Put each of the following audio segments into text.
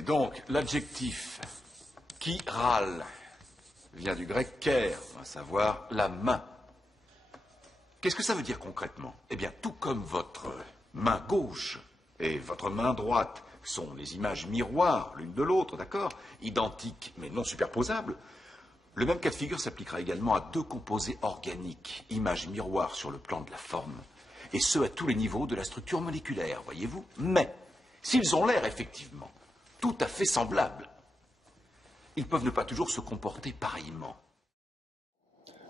Et donc, l'adjectif chiral vient du grec ker, à savoir la main. Qu'est-ce que ça veut dire concrètement? Eh bien, tout comme votre main gauche et votre main droite sont les images miroirs l'une de l'autre, d'accord? Identiques mais non superposables. Le même cas de figure s'appliquera également à deux composés organiques, images miroirs sur le plan de la forme, et ce à tous les niveaux de la structure moléculaire, voyez-vous? Mais, s'ils ont l'air effectivement tout à fait semblables, ils peuvent ne pas toujours se comporter pareillement.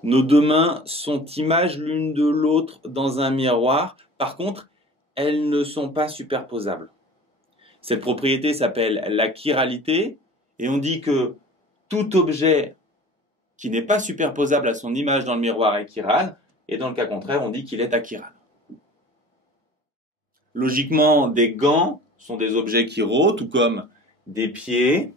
Nos deux mains sont images l'une de l'autre dans un miroir. Par contre, elles ne sont pas superposables. Cette propriété s'appelle la chiralité et on dit que tout objet qui n'est pas superposable à son image dans le miroir est chiral et dans le cas contraire, on dit qu'il est achiral. Logiquement, des gants sont des objets chiraux, tout comme des pieds.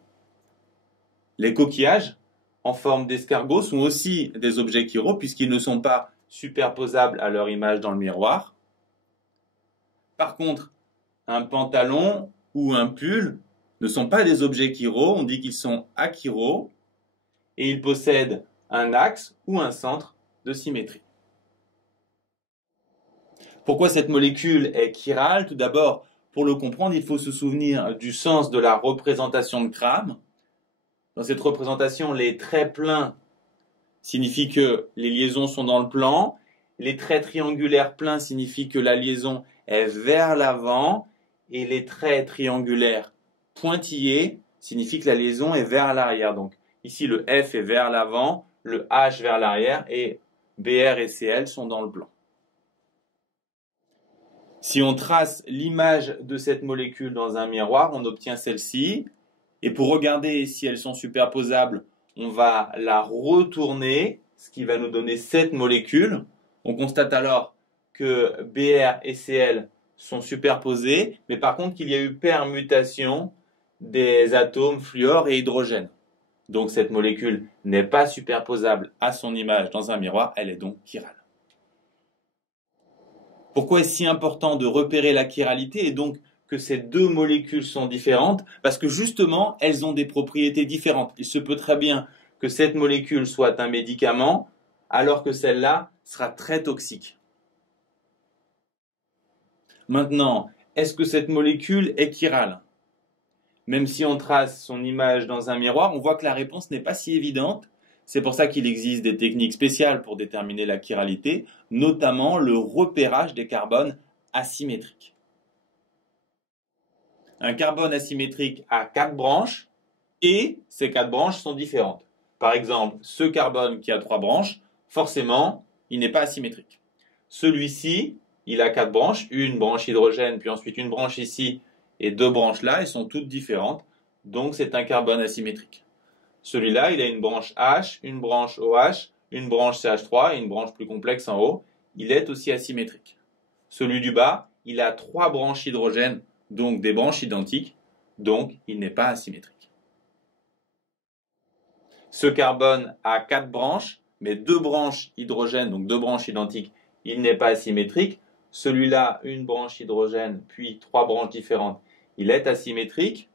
Les coquillages en forme d'escargot sont aussi des objets chiraux puisqu'ils ne sont pas superposables à leur image dans le miroir. Par contre, un pantalon ou un pull ne sont pas des objets chiraux, on dit qu'ils sont achiraux et ils possèdent un axe ou un centre de symétrie. Pourquoi cette molécule est chirale? Tout d'abord, pour le comprendre, il faut se souvenir du sens de la représentation de Crame. Dans cette représentation, les traits pleins signifient que les liaisons sont dans le plan. Les traits triangulaires pleins signifient que la liaison est vers l'avant. Et les traits triangulaires pointillés signifient que la liaison est vers l'arrière. Donc ici, le F est vers l'avant, le H vers l'arrière et BR et CL sont dans le plan. Si on trace l'image de cette molécule dans un miroir, on obtient celle-ci. Et pour regarder si elles sont superposables, on va la retourner, ce qui va nous donner cette molécule. On constate alors que BR et CL sont superposés, mais par contre qu'il y a eu permutation des atomes fluor et hydrogène. Donc cette molécule n'est pas superposable à son image dans un miroir, elle est donc chirale. Pourquoi est-ce si important de repérer la chiralité et donc que ces deux molécules sont différentes? Parce que justement, elles ont des propriétés différentes. Il se peut très bien que cette molécule soit un médicament, alors que celle-là sera très toxique. Maintenant, est-ce que cette molécule est chirale? Même si on trace son image dans un miroir, on voit que la réponse n'est pas si évidente. C'est pour ça qu'il existe des techniques spéciales pour déterminer la chiralité, notamment le repérage des carbones asymétriques. Un carbone asymétrique a 4 branches et ces 4 branches sont différentes. Par exemple, ce carbone qui a 3 branches, forcément, il n'est pas asymétrique. Celui-ci, il a 4 branches, une branche hydrogène, puis ensuite une branche ici et 2 branches là, elles sont toutes différentes, donc c'est un carbone asymétrique. Celui-là, il a une branche H, une branche OH, une branche CH3 et une branche plus complexe en haut, il est aussi asymétrique. Celui du bas, il a 3 branches hydrogène, donc des branches identiques, donc il n'est pas asymétrique. Ce carbone a 4 branches, mais 2 branches hydrogène, donc 2 branches identiques, il n'est pas asymétrique. Celui-là, une branche hydrogène, puis 3 branches différentes, il est asymétrique.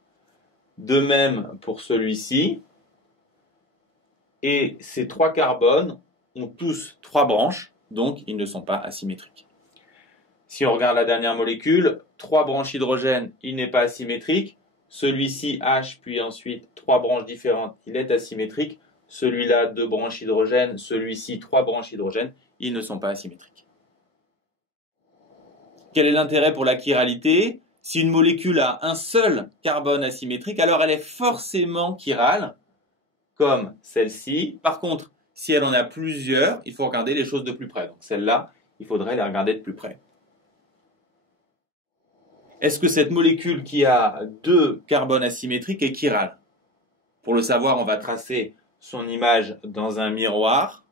De même pour celui-ci. Et ces 3 carbones ont tous 3 branches, donc ils ne sont pas asymétriques. Si on regarde la dernière molécule, 3 branches hydrogène, il n'est pas asymétrique. Celui-ci, H, puis ensuite 3 branches différentes, il est asymétrique. Celui-là, 2 branches hydrogène, celui-ci, 3 branches hydrogène, ils ne sont pas asymétriques. Quel est l'intérêt pour la chiralité? Si une molécule a un seul carbone asymétrique, alors elle est forcément chirale, comme celle-ci. Par contre, si elle en a plusieurs, il faut regarder les choses de plus près. Donc celle-là, il faudrait les regarder de plus près. Est-ce que cette molécule qui a 2 carbones asymétriques est chirale? Pour le savoir, on va tracer son image dans un miroir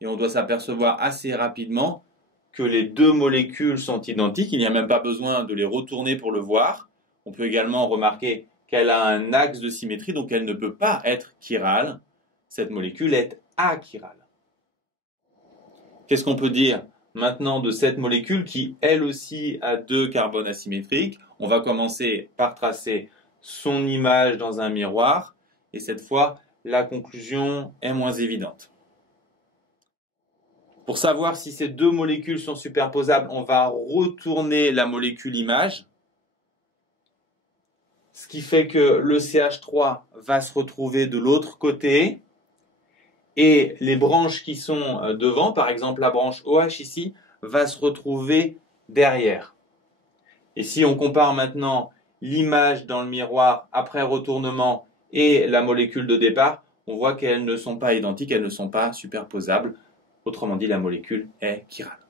et on doit s'apercevoir assez rapidement que les 2 molécules sont identiques. Il n'y a même pas besoin de les retourner pour le voir. On peut également remarquer qu'elle a un axe de symétrie, donc elle ne peut pas être chirale. Cette molécule est achirale. Qu'est-ce qu'on peut dire maintenant de cette molécule qui, elle aussi, a 2 carbones asymétriques? On va commencer par tracer son image dans un miroir. Et cette fois, la conclusion est moins évidente. Pour savoir si ces deux molécules sont superposables, on va retourner la molécule image. Ce qui fait que le CH3 va se retrouver de l'autre côté. Et les branches qui sont devant, par exemple la branche OH ici, va se retrouver derrière. Et si on compare maintenant l'image dans le miroir après retournement et la molécule de départ, on voit qu'elles ne sont pas identiques, elles ne sont pas superposables. Autrement dit, la molécule est chirale.